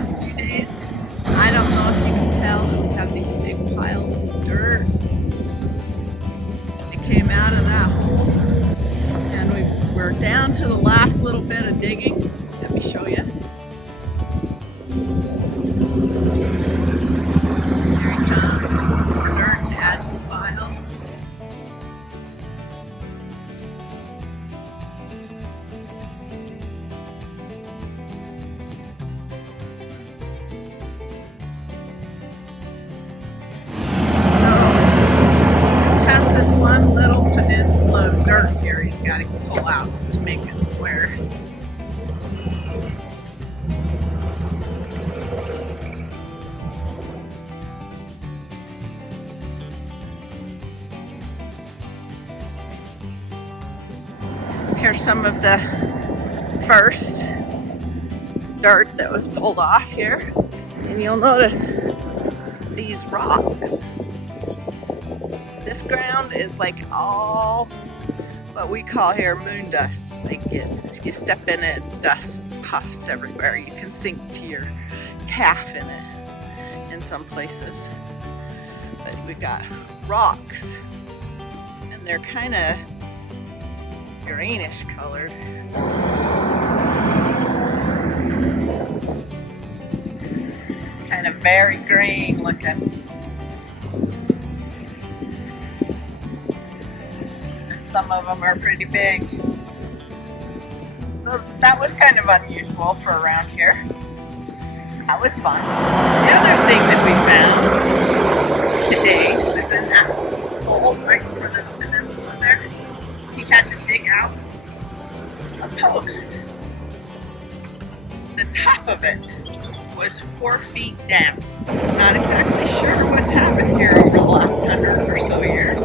last few days. I don't know if you can tell, we have these big piles of dirt. It came out of that hole, and we're down to the last little bit of digging. Let me show you. Here he comes. There's some more dirt to add to the pile. This one little peninsula of dirt here he's got to pull out to make it square. Here's some of the first dirt that was pulled off here, and you'll notice these rocks. This ground is like all what we call here moondust. Like you step in it, dust puffs everywhere. You can sink to your calf in it in some places. But we got rocks, and they're kind of greenish colored. Kind of very green looking. Some of them are pretty big. So that was kind of unusual for around here. That was fun. The other thing that we found today was in that hole right over the peninsula there. He had to dig out a post. The top of it was 4 feet down. Not exactly sure what's happened here over the last 100 or so years.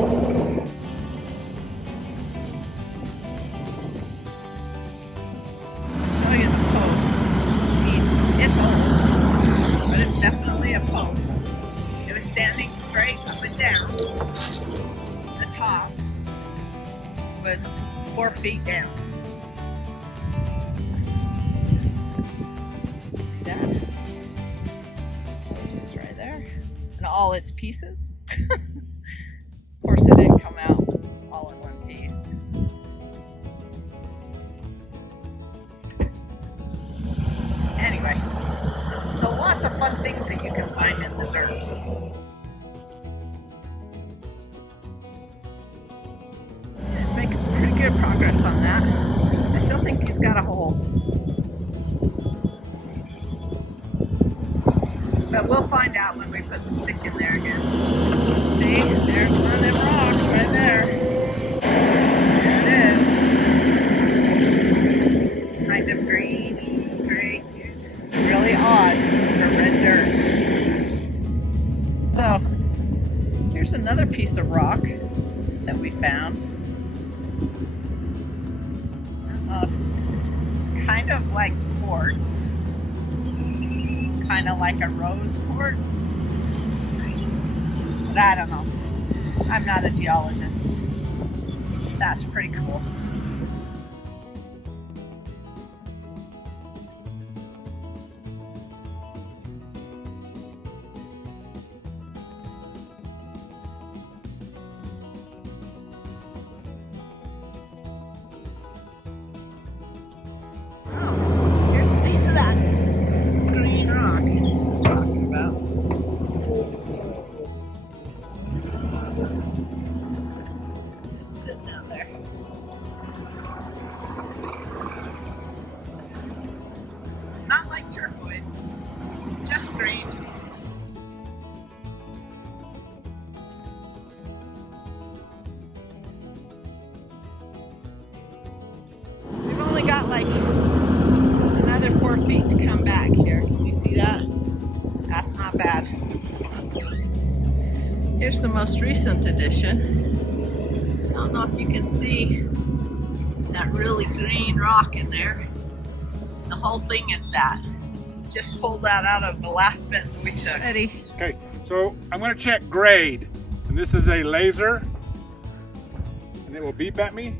Definitely a post. It was standing straight up and down. The top was 4 feet down. See that? Just right there. And all its pieces. Of course it didn't come out all in one piece. Anyway. So lots of fun things that you can find in the dirt. He's making pretty good progress on that. I still think he's got a hole. But we'll find out when we put the stick in there again. See, there's one of them rocks right there. There it is. Kind of greeny, gray. Really odd for red dirt. So here's another piece of rock that we found. It's kind of like quartz, kind of like a rose quartz, but I don't know. I'm not a geologist. That's pretty cool. Not like turquoise, just green. We've only got like another 4 feet to come back here. Can you see that? That's not bad. Here's the most recent addition. I don't know if you can see that really green rock in there. The whole thing is that. Just pulled that out of the last bit that we took. Ready? Okay, so I'm going to check grade. And this is a laser. And it will beep at me.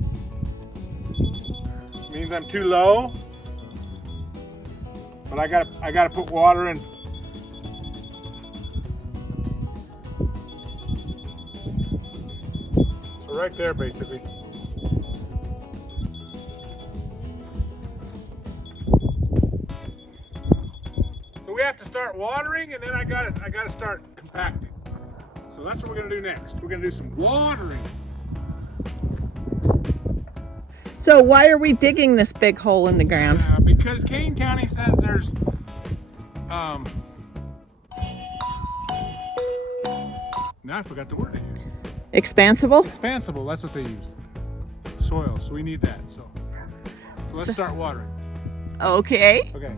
Means I'm too low. But I gotta put water in. So right there, basically. So we have to start watering, and then I gotta start compacting. So that's what we're gonna do next. We're gonna do some watering. So why are we digging this big hole in the ground? Because Kane County says there's now I forgot the word they use. Expansible? Expansible, that's what they use. Soil, so we need that. So let's start watering. Okay. Okay.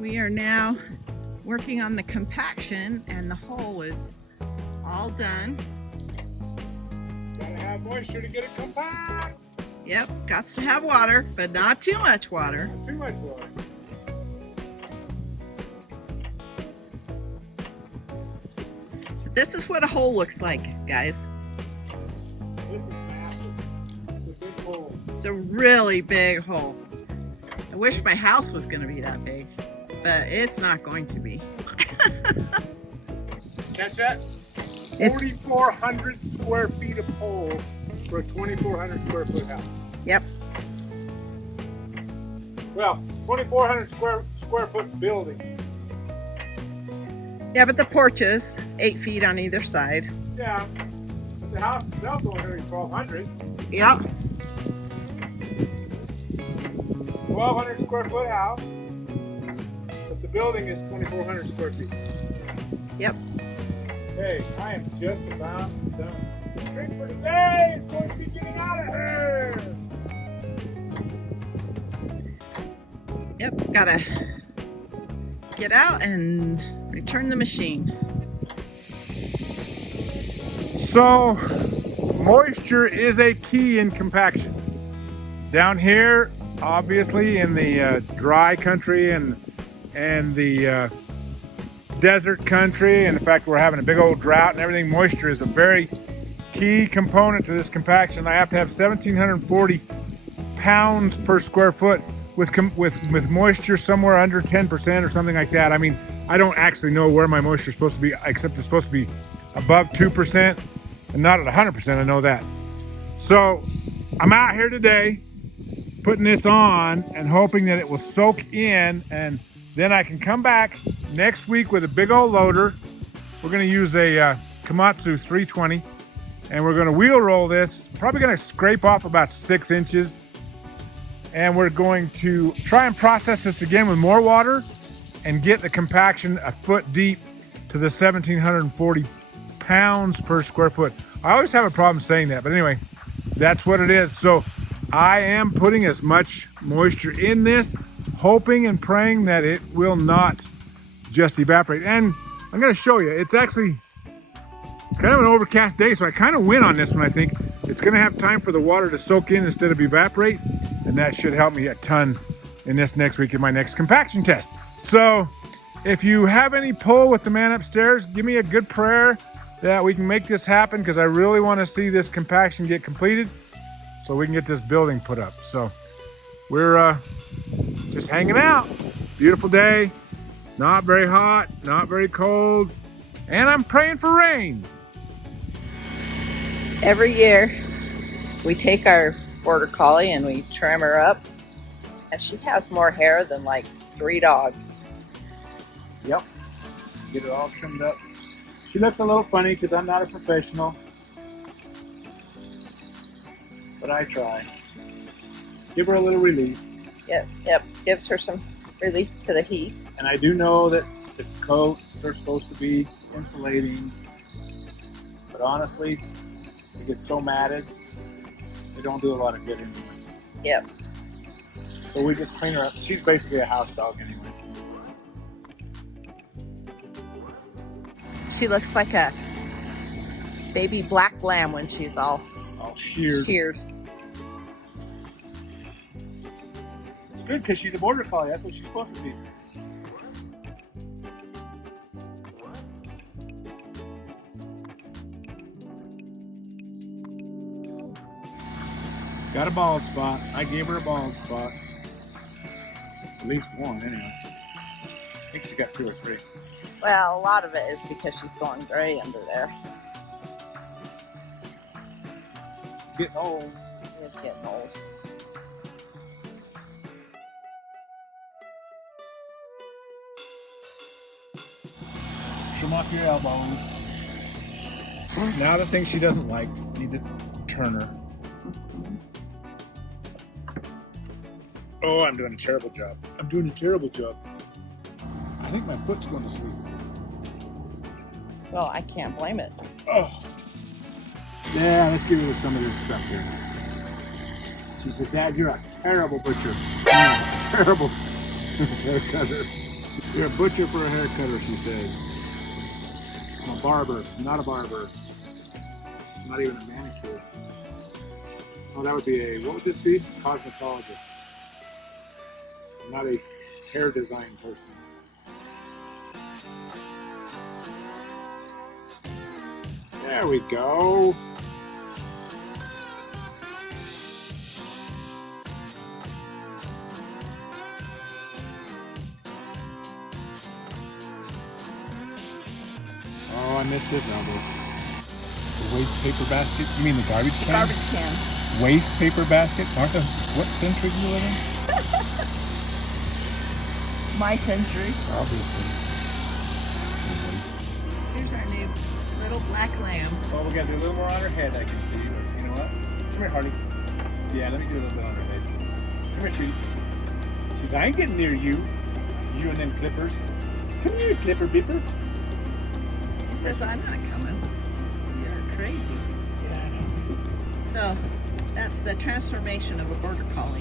We are now working on the compaction, and the hole is all done. Gotta have moisture to get it compact. Yep, got to have water, but not too much water. Not too much water. This is what a hole looks like, guys. This is massive. It's a big hole. It's a really big hole. I wish my house was going to be that big, but it's not going to be. Catch that? 4,400 square feet of hole for a 2,400 square foot house. Yep. Well, 2,400 square foot building. Yeah, but the porches, 8 feet on either side. Yeah, but the house itself only 1,200. Yep. 1,200 square foot house, but the building is 2,400 square feet. Yep. Okay, I am just about done. The trick for today is going to be getting out of here. Yep, gotta get out and return the machine. So, moisture is a key in compaction. Down here, obviously in the dry country and the desert country, and in fact we're having a big old drought and everything, moisture is a very key component to this compaction. I have to have 1,740 pounds per square foot with moisture somewhere under 10% or something like that. I mean, I don't actually know where my moisture is supposed to be, except it's supposed to be above 2% and not at 100%, I know that. So I'm out here today putting this on and hoping that it will soak in, and then I can come back next week with a big old loader. We're going to use a Komatsu 320, and we're going to wheel roll this, probably going to scrape off about 6 inches, and we're going to try and process this again with more water and get the compaction a foot deep to the 1,740 pounds per square foot. I always have a problem saying that, but anyway, that's what it is. So I am putting as much moisture in this, hoping and praying that it will not just evaporate. And I'm going to show you, it's actually kind of an overcast day, so I kind of win on this one. I think it's going to have time for the water to soak in instead of evaporate, and that should help me a ton in this next week in my next compaction test. So if you have any pull with the man upstairs, give me a good prayer that we can make this happen, because I really want to see this compaction get completed so we can get this building put up. So we're just hanging out. Beautiful day, not very hot, not very cold, and I'm praying for rain. Every year we take our border collie and we trim her up, and she has more hair than like 3 dogs. Yep, get her all trimmed up. She looks a little funny because I'm not a professional, but I try. Give her a little relief. Yep, gives her some relief to the heat. And I do know that the coats are supposed to be insulating, but honestly, they get so matted, they don't do a lot of good anyway. Yep. So we just clean her up. She's basically a house dog anyway. She looks like a baby black lamb when she's all sheared. Good, because she's a border collie. That's what she's supposed to be. Got a bald spot. I gave her a bald spot. At least one, anyway. I think she's got 2 or 3. Well, a lot of it is because she's going gray under there. Getting old. It is getting old. Trim off your elbows. Now the thing she doesn't like, need to turn her. Oh, I'm doing a terrible job. I'm doing a terrible job. I think my foot's going to sleep. Well, I can't blame it. Oh. Yeah, let's get rid of some of this stuff here. She said, Dad, you're a terrible butcher. Terrible hair cutter. You're a butcher for a hair cutter, she says. I'm a barber, not a barber. I'm not even a manicurist. Oh, that would be a, what would this be? Cosmetologist. I'm not a hair design person. There we go. Oh, I missed this elbow. The waste paper basket? You mean the garbage can? Garbage can. Waste paper basket? Martha, what century do you live in? My century. Obviously. Here's our new little black lamb. Well, we got to do a little more on her head, I can see. But you know what? Come here, Harley. Yeah, let me do a little bit on her head. Come here, sweetie. She says, I ain't getting near you. You and them clippers. Come here, clipper beeper. He says, I'm not coming. You're crazy. Yeah, I know. So, that's the transformation of a border collie.